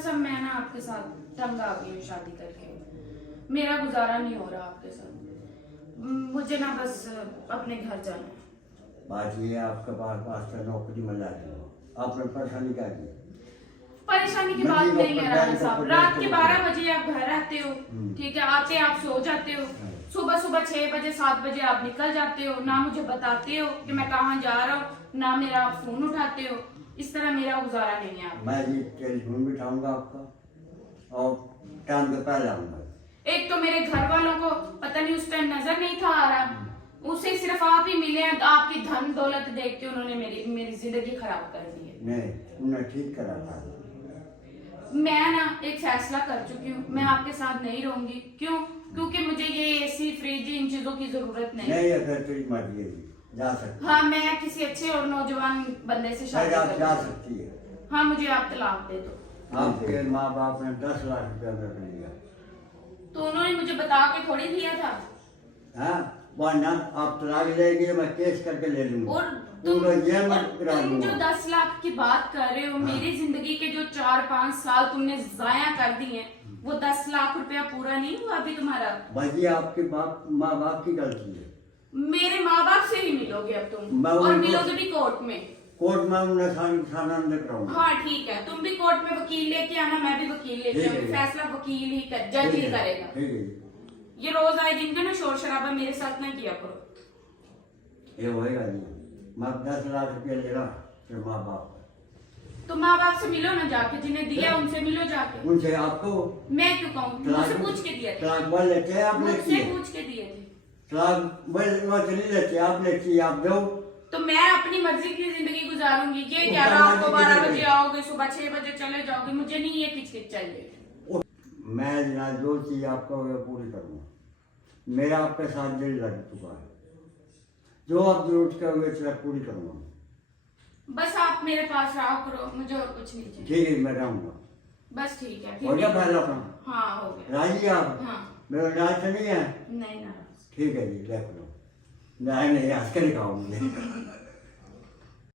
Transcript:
कसम मैं ना आपके साथ तंग आ गई हूँ शादी करके। मेरा गुजारा नहीं हो रहा आपके साथ। मुझे ना बस अपने घर जाना है। बात ये है आपके पास नौकरी मिल जाती हो, आपने परेशानी क्या की? परेशानी की बात नहीं है राणा साहब। रात के 12 बजे आप घर आते हो, ठीक है, आते आप सो जाते हो, सुबह 6 बजे 7 बजे आप निकल जाते हो, ना मुझे बताते हो कि मैं कहाँ जा रहा हूँ, ना मेरा आप फोन उठाते हो। इस तरह मेरा गुजारा नहीं है आप। मैं जी टेलीफोन भी उठाऊंगा आपका और टाइम पे पहले आऊंगा। एक तो मेरे घर वालों को पता नहीं उस टाइम नजर नहीं था आ रहा, उसे सिर्फ आप ही मिले हैं, तो आपकी धन दौलत देख के उन्होंने मेरी जिंदगी खराब कर दी है। नहीं, उन्होंने ठीक करा था। मैं ना एक फैसला कर चुकी हूँ, मैं आपके साथ नहीं रहूंगी। क्यों? क्योंकि मुझे ये एसी फ्रिज इन चीजों की जरूरत नहीं है। नहीं है फिर तेरी मर्जी है जी, जा सकती हाँ, मैं किसी अच्छे और नौजवान बंदे से शादी है। आप जा करूंगी। सकती है। हाँ, मुझे आप तलाक दे दो। आपके माँ बाप ने 10 लाख रुपया मेरे लिया, तो उन्होंने मुझे बता के थोड़ी दिया था। हाँ वरना आप तलाक लेंगे, मैं केस करके ले लूंगा। और तुम ये मत करा तुम जो दूंगा। 10 लाख की बात कर रहे हो, मेरी जिंदगी के जो 4-5 साल तुमने जाया कर दिए, वो 10 लाख रुपया पूरा नहीं हुआ अभी तुम्हारा। भाई आपके माँ बाप की गलती है। मेरे माँ बाप से ही मिलोगे अब तुम, मैं और उनको- मिलोगे भी कोर्ट में। कोर्ट में उन्हें थाना में कराऊंगा। हाँ ठीक है, तुम भी कोर्ट में वकील लेके आना, मैं भी वकील लेके ठीक है। आऊंगी। फैसला वकील ही जज ही करेगा। ठीक है, ये रोज आए दिन का ना शोर शराबा मेरे साथ ना किया करो। ये होएगा नहीं। मैं 10 लाख रुपया ले रहा फिर माँ बाप तो माँ बाप से मिलो ना जाके, जिन्हें दिया उनसे मिलो जाके। उनसे आपको मैं क्यों कहूँ, मुझसे पूछ के दिए थे, तलाक वो लेते हैं, आप लेती मुझसे है। पूछ के दिए थे। तलाक वो चली लेते हैं, आप लेती है, आप दो। तो मैं अपनी मर्जी की जिंदगी गुजारूंगी। ये वो क्या रात को मर्जी 12 की बजे जिंदगी। आओगे, सुबह 6 बजे चले जाओगे, मुझे नहीं ये किचकिच चाहिए। मैं ना जो चीज आपको पूरी करूँगा। मेरा आपके साथ दिल लग चुका है, जो आप जरूरत करोगे सिर्फ पूरी करूँगा। बस आप मेरे पास रहा करो, मुझे और कुछ नहीं चाहिए। ठीक है, मैं रहूँगा। बस ठीक है। हो गया ठीक है। पहला काम? हाँ हो गया। राजी आप? हाँ। मेरा राज तो नहीं है? नहीं ना। ठीक है जी, देख लो। नहीं हंस के दिखाओ मुझे।